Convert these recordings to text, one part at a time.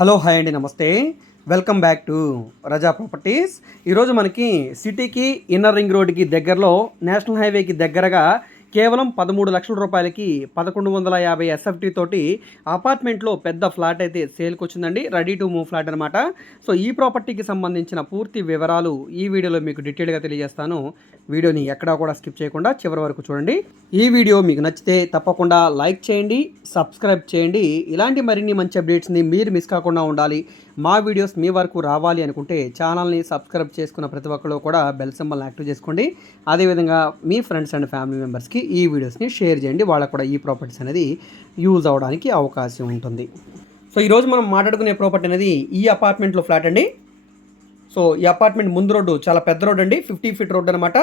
Hello hi అండి నమస్తే. Welcome back to Raza properties. ఈరోజు మనకి సిటీకి ఇన్నర్ రింగ్ రోడ్కి దగ్గరలో నేషనల్ హైవేకి దగ్గరగా కేవలం పదమూడు లక్షల రూపాయలకి పదకొండు వందల యాభై ఎస్ఎఫ్టీ తోటి అపార్ట్మెంట్లో పెద్ద ఫ్లాట్ అయితే సేల్కి వచ్చిందండి రెడీ టు మూవ్ ఫ్లాట్ అనమాట సో ఈ ప్రాపర్టీకి సంబంధించిన పూర్తి వివరాలు ఈ వీడియోలో మీకు డీటెయిల్గా తెలియజేస్తాను. వీడియోని ఎక్కడా కూడా స్కిప్ చేయకుండా చివరి వరకు చూడండి. ఈ వీడియో మీకు నచ్చితే తప్పకుండా లైక్ చేయండి సబ్స్క్రైబ్ చేయండి. ఇలాంటి మరిన్ని మంచి అప్డేట్స్ని మీరు మిస్ కాకుండా ఉండాలి. మా వీడియోస్ మీ వరకు రావాలి అనుకుంటే ఛానల్ని సబ్స్క్రైబ్ చేసుకున్న ప్రతి ఒక్కరు కూడా బెల్ సింబల్ని యాక్టివ్ చేసుకోండి. అదేవిధంగా మీ ఫ్రెండ్స్ అండ్ ఫ్యామిలీ మెంబర్స్కి ఈ వీడియోస్ని షేర్ చేయండి. వాళ్ళకు కూడా ఈ ప్రాపర్టీస్ అనేది యూజ్ అవడానికి అవకాశం ఉంటుంది. సో ఈరోజు మనం మాట్లాడుకునే ప్రాపర్టీ అనేది ఈ అపార్ట్మెంట్లో ఫ్లాట్ అండి. సో ఈ అపార్ట్మెంట్ ముందు రోడ్డు చాలా పెద్ద రోడ్ అండి. ఫిఫ్టీ ఫీట్ రోడ్ అనమాట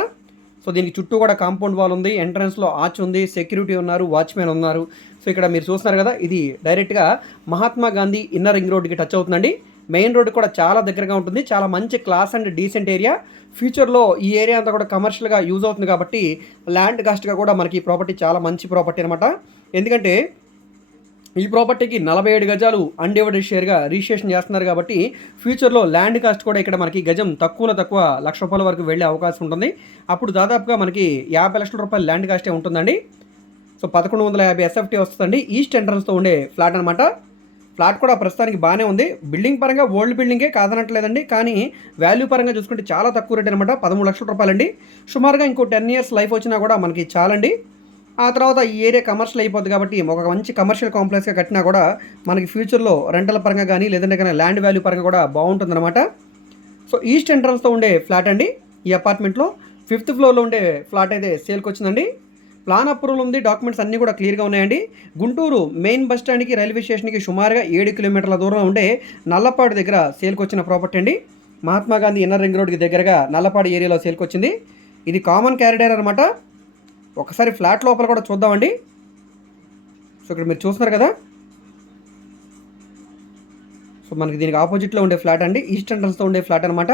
సో దీనికి చుట్టూ కూడా కాంపౌండ్ వాల్ ఉంది. ఎంట్రన్స్లో ఆర్చ్ ఉంది. సెక్యూరిటీ ఉన్నారు. వాచ్మెన్ ఉన్నారు. సో ఇక్కడ మీరు చూస్తున్నారు కదా ఇది డైరెక్ట్గా మహాత్మా గాంధీ ఇన్నర్ రింగ్ రోడ్కి టచ్ అవుతుందండి. మెయిన్ రోడ్ కూడా చాలా దగ్గరగా ఉంటుంది. చాలా మంచి క్లాస్ అండ్ డీసెంట్ ఏరియా. ఫ్యూచర్లో ఈ ఏరియా అంతా కూడా కమర్షియల్గా యూజ్ అవుతుంది కాబట్టి ల్యాండ్ కాస్ట్గా కూడా మనకి ఈ ప్రాపర్టీ చాలా మంచి ప్రాపర్టీ అనమాట ఎందుకంటే ఈ ప్రాపర్టీకి నలభై ఏడు గజాలు అన్డివైడెడ్ షేర్గా రిజిస్ట్రేషన్ చేస్తున్నారు కాబట్టి ఫ్యూచర్లో ల్యాండ్ కాస్ట్ కూడా ఇక్కడ మనకి గజం తక్కువలో తక్కువ లక్ష రూపాయల వరకు వెళ్ళే అవకాశం ఉంటుంది. అప్పుడు దాదాపుగా మనకి యాభై లక్షల రూపాయల ల్యాండ్ కాస్టే ఉంటుందండి. సో పదకొండు వందల యాభై ఎస్ఎఫ్టీ వస్తుందండి. ఈస్ట్ ఎంట్రన్స్తో ఉండే ఫ్లాట్ అనమాట ఫ్లాట్ కూడా ప్రస్తుతానికి బాగానే ఉంది. బిల్డింగ్ పరంగా ఓల్డ్ బిల్డింగే కాదనట్లేదండి. కానీ వాల్యూ పరంగా చూసుకుంటే చాలా తక్కువ రేట్ అనమాట పదమూడు లక్షల రూపాయలండి. సుమారుగా ఇంకో టెన్ ఇయర్స్ లైఫ్ వచ్చినా కూడా మనకి చాలండి. ఆ తర్వాత ఈ ఏరియా కమర్షియల్ అయిపోద్ది కాబట్టి ఒక మంచి కమర్షియల్ కాంప్లెక్స్గా కట్టినా కూడా మనకి ఫ్యూచర్లో రెంటల పరంగా కానీ లేదంటే కానీ ల్యాండ్ వాల్యూ పరంగా కూడా బాగుంటుందన్నమాట. సో ఈస్ట్ ఎంట్రన్స్తో ఉండే ఫ్లాట్ అండి. ఈ అపార్ట్మెంట్లో ఫిఫ్త్ ఫ్లోర్లో ఉండే ఫ్లాట్ అయితే సేల్కి వచ్చిందండి ప్లాన్ అప్రూవల్ ఉంది. డాక్యుమెంట్స్ అన్నీ కూడా క్లియర్గా ఉన్నాయండి. గుంటూరు మెయిన్ బస్ స్టాండ్కి రైల్వే స్టేషన్కి సుమారుగా ఏడు కిలోమీటర్ల దూరంలో ఉండే నల్లపాడు దగ్గర సేల్కి వచ్చిన ప్రాపర్టీ అండి. మహాత్మా గాంధీ ఇన్నర్ రింగ్ రోడ్కి దగ్గరగా నల్లపాడు ఏరియాలో సేల్కి వచ్చింది ఇది కామన్ క్యారిడర్ అనమాట ఒకసారి ఫ్లాట్ లోపల కూడా చూద్దామండి. సో ఇక్కడ మీరు చూస్తున్నారు కదా. సో మనకి దీనికి ఆపోజిట్లో ఉండే ఫ్లాట్ అండి. ఈస్ట్ ఎంట్రన్స్తో ఉండే ఫ్లాట్ అనమాట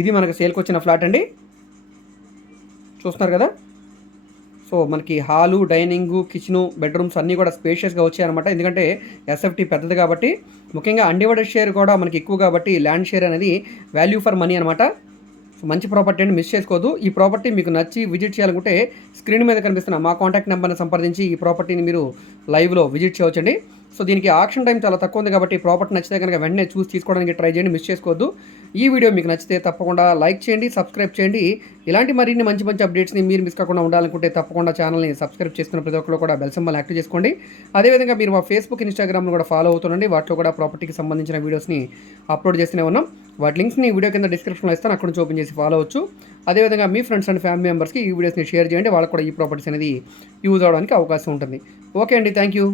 ఇది మనకు సేల్కి వచ్చిన ఫ్లాట్ అండి. చూస్తున్నారు కదా? సో మనకి హాలు డైనింగు కిచెను బెడ్రూమ్స్ అన్నీ కూడా స్పేషియస్గా వచ్చాయన్నమాట. ఎందుకంటే ఎస్ఎఫ్టీ పెద్దది కాబట్టి ముఖ్యంగా అన్డివైడెడ్ షేర్ కూడా మనకి ఎక్కువ కాబట్టి ల్యాండ్ షేర్ అనేది వాల్యూ ఫర్ మనీ అనమాట సో మంచి ప్రాపర్టీ అని మిస్ చేసుకోవద్దు ఈ ప్రాపర్టీ మీకు నచ్చి విజిట్ చేయాలనుకుంటే స్క్రీన్ మీద కనిపిస్తున్న మా కాంటాక్ట్ నెంబర్ని సంప్రదించి ఈ ప్రాపర్టీని మీరు లైవ్లో విజిట్ చేయవచ్చండి. సో దీనికి ఆక్షన్ టైం చాలా తక్కువ ఉంది కాబట్టి ప్రాపర్టీ నచ్చితే కనుక వెంటనే చూసి తీసుకోవడానికి ట్రై చేయండి మిస్ చేసుకోవద్దు. ఈ వీడియో మీకు నచ్చితే తప్పకుండా లైక్ చేయండి సబ్స్క్రైబ్ చేయండి. ఇలాంటి మరిన్ని మంచి మంచి అప్డేట్స్ని మీరు మిస్ కాకుండా ఉండాలనుకుంటే తప్పకుండా ఛానల్ని సబ్స్క్రైబ్ చేసుకున్న ప్రతి ఒక్కరు కూడా బెల్ సింబల్ యాక్టివ్ చేసుకోండి. అదేవిధంగా మీరు మా ఫేస్బుక్ ఇన్స్టాగ్రామ్ను కూడా ఫాలో అవుతుండండి. వాటిలో కూడా ప్రాపర్టీకి సంబంధించిన వీడియోస్ని అప్లోడ్ చేస్తూనే ఉన్నాం. వాటి లింక్స్ని వీడియో కింద డిస్క్రిప్షన్లో ఇస్తాను. అక్కడ నుంచి ఓపెన్ చేసి ఫాలో అవచ్చు అదేవిధంగా మీ ఫ్రెండ్స్ అండ్ ఫ్యామిలీ మెంబర్స్కి ఈ వీడియోస్ని షేర్ చేయండి. వాళ్ళకి కూడా ఈ ప్రాపర్టీస్ అనేది యూజ్ అవడానికి అవకాశం ఉంటుంది. ఓకే అండి. Thank you.